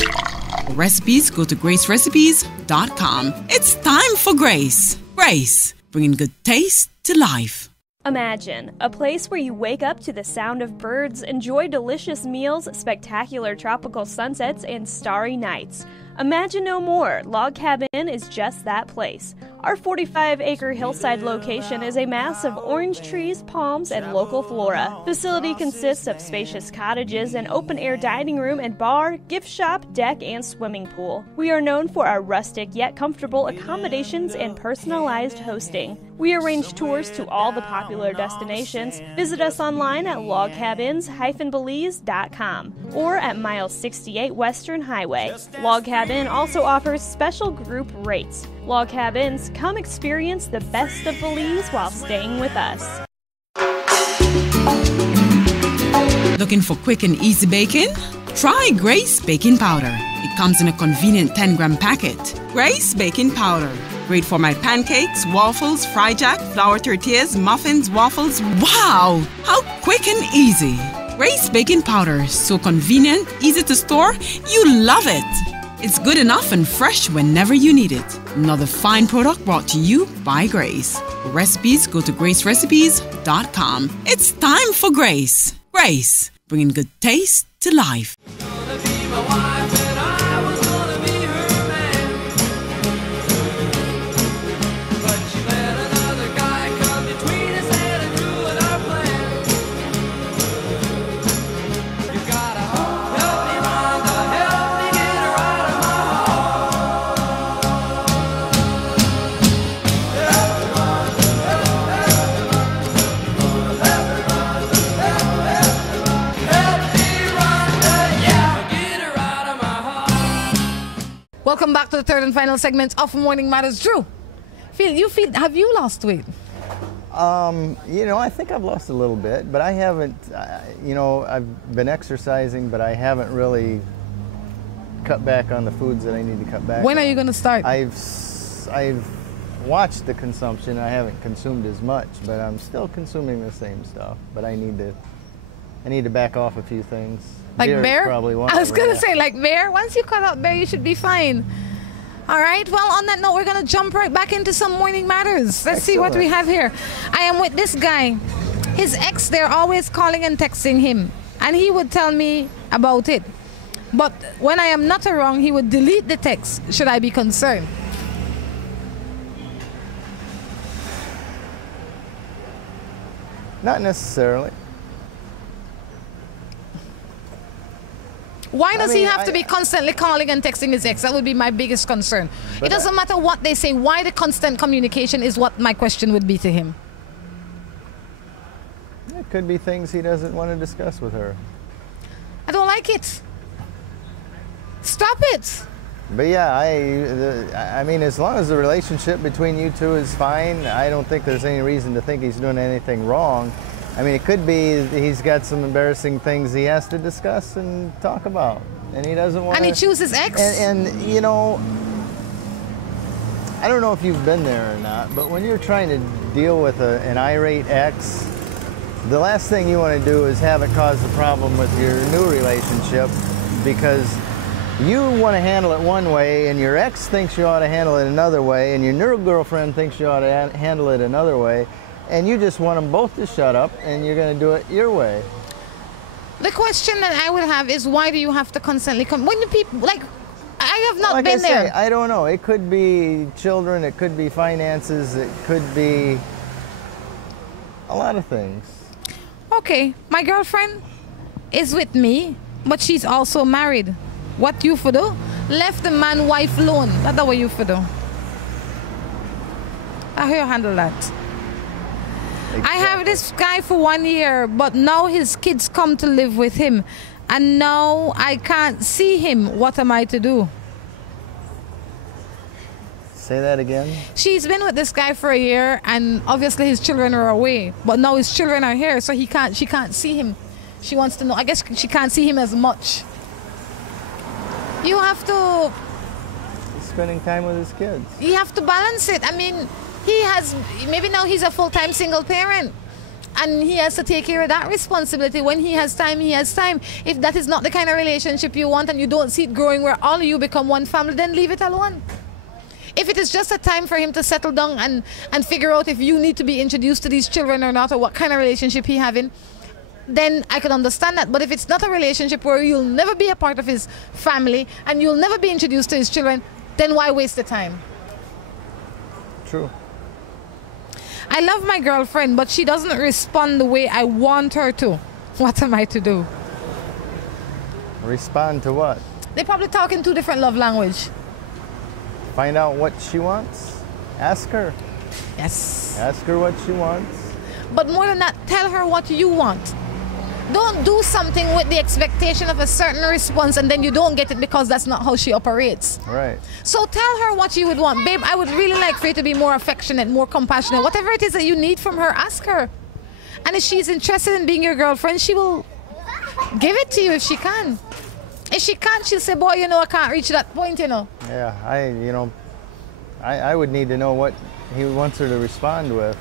Recipes, go to gracerecipes.com. It's time for Grace. Grace, bringing good taste to life. Imagine a place where you wake up to the sound of birds, enjoy delicious meals, spectacular tropical sunsets, and starry nights. Imagine no more. Log Cabin is just that place. Our 45-acre hillside location is a mass of orange trees, palms, and local flora. Facility consists of spacious cottages, an open-air dining room and bar, gift shop, deck, and swimming pool. We are known for our rustic yet comfortable accommodations and personalized hosting. We arrange tours to all the popular destinations. Visit us online at logcabins-belize.com or at mile 68 Western Highway. Log Cabin also offers special group rates. Log Cabins, come experience the best of Belize while staying with us. Looking for quick and easy baking? Try Grace Baking Powder. It comes in a convenient 10-gram packet. Grace Baking Powder. Great for my pancakes, waffles, fry jack, flour tortillas, muffins, waffles. Wow! How quick and easy. Grace Baking Powder. So convenient, easy to store. You love it. It's good enough and fresh whenever you need it. Another fine product brought to you by Grace. For recipes, go to gracerecipes.com. It's time for Grace. Grace, bringing good taste to life. Welcome back to the third and final segment of Morning Matters. Drew, have you lost weight? I think I've lost a little bit, but I haven't, I've been exercising, but I haven't really cut back on the foods that I need to cut back When on. are you going to start? I've watched the consumption. I haven't consumed as much, but I'm still consuming the same stuff. But I need to back off a few things. Like bear? Probably one. I was going to say like bear. Once you cut out bear, you should be fine. All right. Well, on that note, we're going to jump right back into some Morning Matters. Let's see what we have here. I am with this guy. His ex, they're always calling and texting him. And he would tell me about it. But when I am not wrong, he would delete the text. Should I be concerned? Not necessarily. Why does he have to be constantly calling and texting his ex? That would be my biggest concern. It doesn't matter what they say. Why the constant communication is what my question would be to him. it could be things he doesn't want to discuss with her. I don't like it. Stop it. But yeah, I mean, as long as the relationship between you two is fine, I don't think there's any reason to think he's doing anything wrong. I mean, it could be he's got some embarrassing things he has to discuss and talk about, and he doesn't want to. And he chooses ex? And you know, I don't know if you've been there or not, but when you're trying to deal with an irate ex, the last thing you want to do is have it cause a problem with your new relationship, because you want to handle it one way, and your ex thinks you ought to handle it another way, and your new girlfriend thinks you ought to handle it another way, and you just want them both to shut up, and you're going to do it your way. The question that I would have is, why do you have to constantly come? When do people, like, I have not like been there. I don't know. It could be children, it could be finances, it could be a lot of things. Okay, my girlfriend is with me, but she's also married. What you for do? Left the man wife alone. That's what you for do. How you handle that? Exactly. I have this guy for 1 year, but now his kids come to live with him, and now I can't see him. What am I to do? Say that again. She's been with this guy for a year, and obviously his children are away, but now his children are here, so she can't see him. She wants to know. I guess she can't see him as much. You have to... He's spending time with his kids. You have to balance it. I mean, maybe now he's a full-time single parent, and he has to take care of that responsibility. When he has time, he has time. If that is not the kind of relationship you want, and you don't see it growing where all of you become one family, then leave it alone. If it is just a time for him to settle down and figure out if you need to be introduced to these children or not, or what kind of relationship he's having, then I could understand that. But if it's not a relationship where you'll never be a part of his family and you'll never be introduced to his children, then why waste the time? True. I love my girlfriend, but she doesn't respond the way I want her to. What am I to do? Respond to what? They probably talk in two different love language. Find out what she wants. Ask her. Yes. Ask her what she wants. But more than that, tell her what you want. Don't do something with the expectation of a certain response and then you don't get it because that's not how she operates. Right. So tell her what you would want. Babe, I would really like for you to be more affectionate, more compassionate. Whatever it is that you need from her, ask her. And if she's interested in being your girlfriend, she will give it to you if she can. If she can't, she'll say, boy, you know, I can't reach that point, you know. Yeah, I would need to know what he wants her to respond with.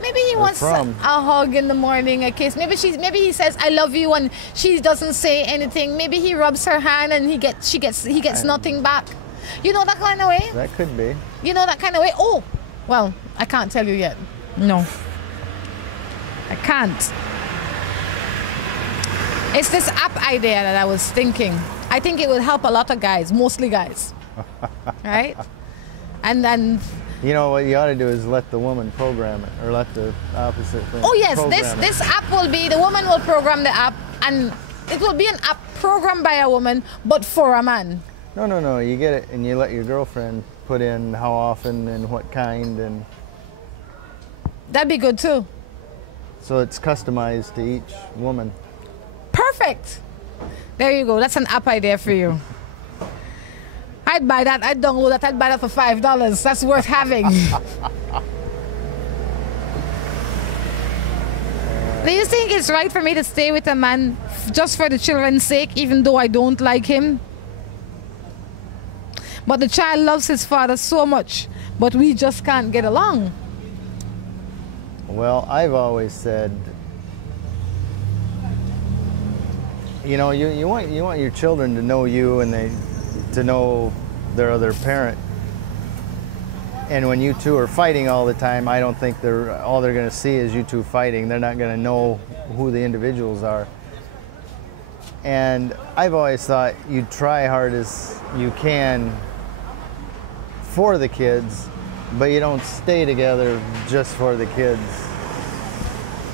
Maybe he wants a hug in the morning, a kiss. Maybe he says I love you and she doesn't say anything. Maybe he rubs her hand and he gets nothing back. You know that kind of way? That could be. You know that kind of way? Oh, well, I can't tell you yet. No. I can't. It's this app idea that I was thinking. I think it would help a lot of guys, mostly guys. Right? And then... You know, what you ought to do is let the woman program it, or let the opposite thing. Oh yes, this app will be, the woman will program the app, and it will be an app programmed by a woman, but for a man. No, you get it, and you let your girlfriend put in how often and what kind, and... That'd be good too. So it's customized to each woman. Perfect. There you go, that's an app idea for you. I'd buy that, I'd download that, I'd buy that for $5. That's worth having. Do you think it's right for me to stay with a man just for the children's sake, even though I don't like him? But the child loves his father so much, but we just can't get along. Well, I've always said, you know, you want your children to know you and to know their other parent. And when you two are fighting all the time, I don't think all they're going to see is you two fighting. They're not going to know who the individuals are. And I've always thought you try hard as you can for the kids, but you don't stay together just for the kids.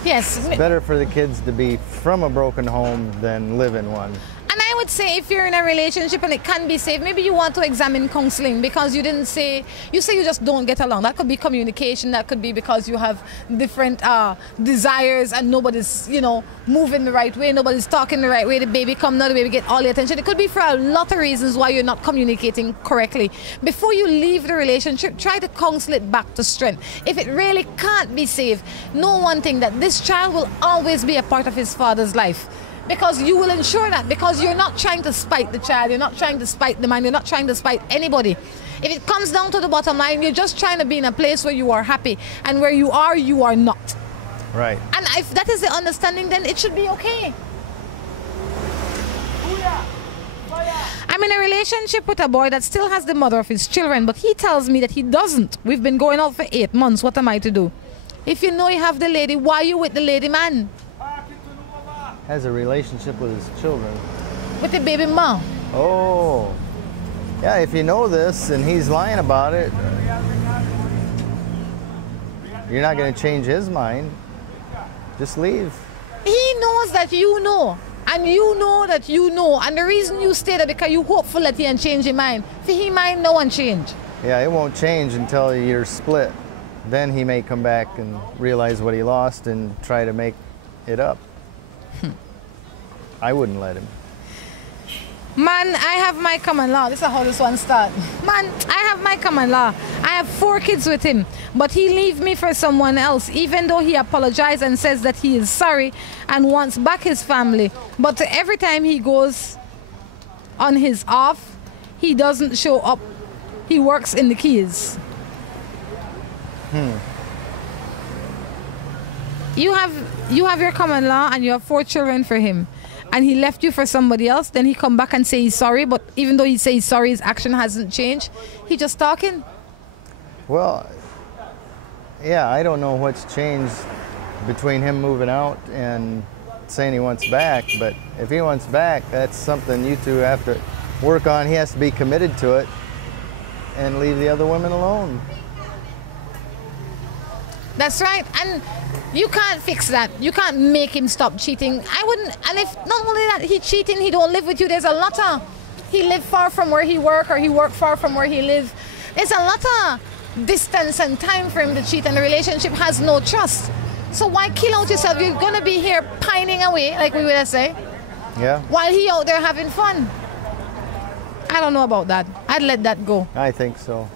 Yes. It's better for the kids to be from a broken home than live in one. And I would would say if you're in a relationship and it can be saved, maybe you want to examine counseling because you say you just don't get along. That could be communication. That could be because you have different desires and nobody's, moving the right way. Nobody's talking the right way. The baby come, now the baby get all the attention. It could be for a lot of reasons why you're not communicating correctly. Before you leave the relationship, try to counsel it back to strength. If it really can't be saved, know one thing, that this child will always be a part of his father's life. Because you will ensure that, because you're not trying to spite the child, you're not trying to spite the man, you're not trying to spite anybody. If it comes down to the bottom line, you're just trying to be in a place where you are happy, and where you are not. Right. And if that is the understanding, then it should be okay. I'm in a relationship with a boy that still has the mother of his children, but he tells me that he doesn't. We've been going out for 8 months. What am I to do? If you know you have the lady, why are you with the lady man? Has a relationship with his children. With the baby mom. Oh. Yeah, if you know this and he's lying about it, you're not going to change his mind. Just leave. He knows that you know. And you know that you know. And the reason you stay there because you hopeful that he can change his mind. For he might no one change. Yeah, it won't change until you're split. Then he may come back and realize what he lost and try to make it up. I wouldn't let him. Man, I have my common law. This is how this one starts. Man, I have my common law. I have 4 kids with him, but he leave me for someone else, even though he apologized and says that he is sorry and wants back his family. But every time he goes on his off, he doesn't show up. He works in the Keys. You have your common law and you have 4 children for him. And he left you for somebody else, then he come back and say he's sorry, but even though he says he's sorry, his action hasn't changed. He just talking. Well, yeah, I don't know what's changed between him moving out and saying he wants back, but if he wants back, that's something you two have to work on. He has to be committed to it and leave the other women alone. That's right, and you can't fix that. You can't make him stop cheating. I wouldn't, and if not only that, he cheating, he don't live with you. There's a lot of, he live far from where he work, or he work far from where he live. There's a lot of distance and time for him to cheat, and the relationship has no trust. So why kill out yourself? You're gonna be here pining away, like we would say. Yeah. While he out there having fun. I don't know about that. I'd let that go. I think so.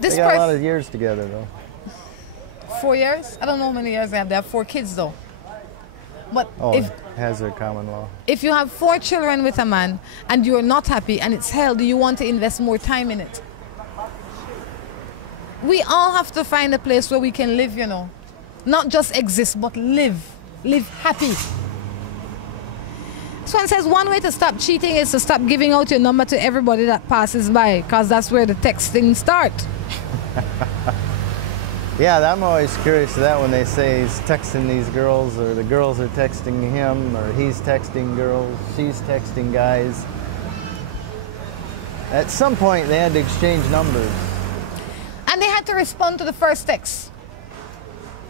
This they got a lot of years together, though. 4 years? I don't know how many years they have. They have 4 kids, though. But it has their common law. If you have 4 children with a man and you're not happy and it's hell, do you want to invest more time in it? We all have to find a place where we can live, Not just exist, but live. Live happy. This one says one way to stop cheating is to stop giving out your number to everybody that passes by, because that's where the texting starts. Yeah, I'm always curious to that when they say he's texting these girls, or the girls are texting him, or he's texting girls, she's texting guys. At some point, they had to exchange numbers. And they had to respond to the first text.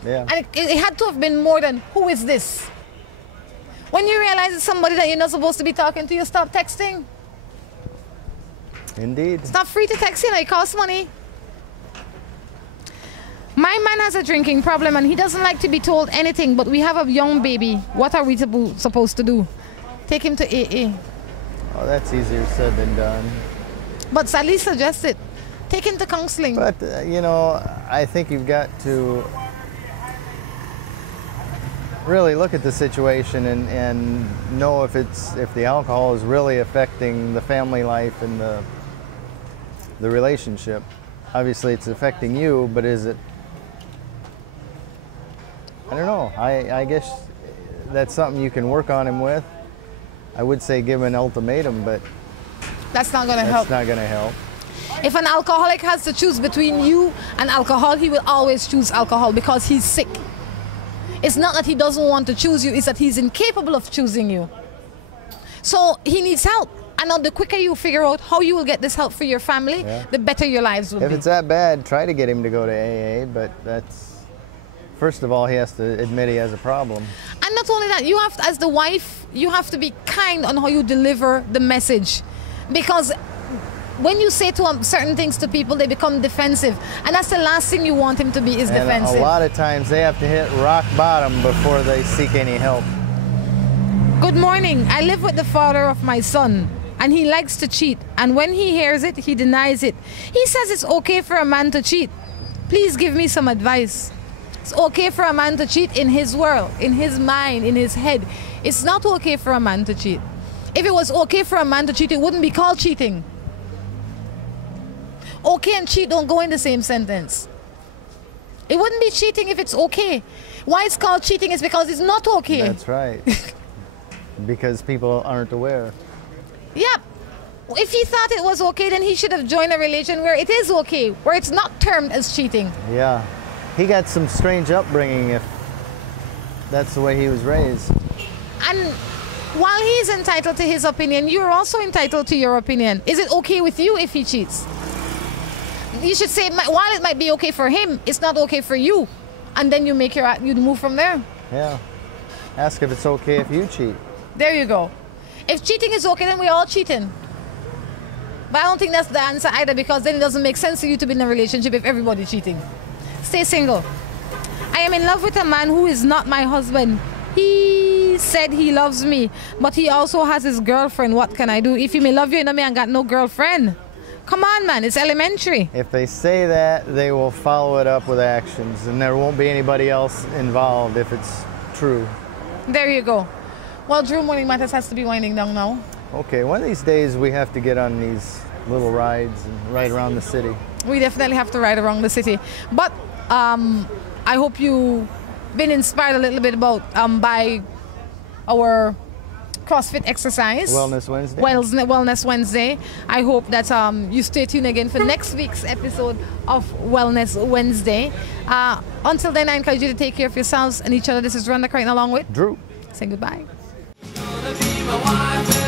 Yeah. And it had to have been more than, who is this? When you realize it's somebody that you're not supposed to be talking to, you stop texting. Indeed. It's not free to text, it costs money. My man has a drinking problem and he doesn't like to be told anything, but we have a young baby. What are we supposed to do? Take him to AA. Oh, that's easier said than done. But Sally suggested, take him to counseling. But, I think you've got to really look at the situation and know if the alcohol is really affecting the family life and the relationship. Obviously, it's affecting you, but is it? I don't know. I guess that's something you can work on him with. I would say give him an ultimatum, but that's not going to help. That's not going to help. If an alcoholic has to choose between you and alcohol, he will always choose alcohol because he's sick. It's not that he doesn't want to choose you, it's that he's incapable of choosing you. So he needs help. And the quicker you figure out how you will get this help for your family, the better your lives will be. If it's that bad, try to get him to go to AA, but first of all, he has to admit he has a problem. And not only that, you have to, as the wife, you have to be kind on how you deliver the message, because when you say certain things to people, they become defensive, and that's the last thing you want him to be, is And defensive. a lot of times they have to hit rock bottom before they seek any help. Good morning. I live with the father of my son, and he likes to cheat, and when he hears it, he denies it. He says it's okay for a man to cheat. Please give me some advice. It's okay for a man to cheat in his world, in his mind, in his head. It's not okay for a man to cheat. If it was okay for a man to cheat, it wouldn't be called cheating. Okay and cheat don't go in the same sentence. It wouldn't be cheating if it's okay. Why it's called cheating is because it's not okay. That's right. Because people aren't aware. Yeah. If he thought it was okay, then he should have joined a religion where it is okay, where it's not termed as cheating. Yeah. He got some strange upbringing if that's the way he was raised. And while he's entitled to his opinion, you're also entitled to your opinion. Is it okay with you if he cheats? You should say, while it might be okay for him, it's not okay for you. And then you move from there. Yeah. Ask if it's okay if you cheat. There you go. If cheating is okay, then we're all cheating. But I don't think that's the answer either, because then it doesn't make sense for you to be in a relationship if everybody's cheating. Stay single. I am in love with a man who is not my husband. He said he loves me, but he also has his girlfriend. What can I do? If he may love you, you know me, I got no girlfriend. Come on, man, it's elementary. If they say that, they will follow it up with actions, and there won't be anybody else involved if it's true. There you go. Well, Drew, Morning Matters has to be winding down now. Okay, one of these days we have to get on these little rides and ride around the city. We definitely have to ride around the city. But I hope you've been inspired a little bit about by our CrossFit exercise. Wellness Wednesday. Wellness Wednesday. I hope that you stay tuned again for next week's episode of Wellness Wednesday. Until then, I encourage you to take care of yourselves and each other. This is Rhonda Crichton along with Drew. Say goodbye. Gonna be my wife.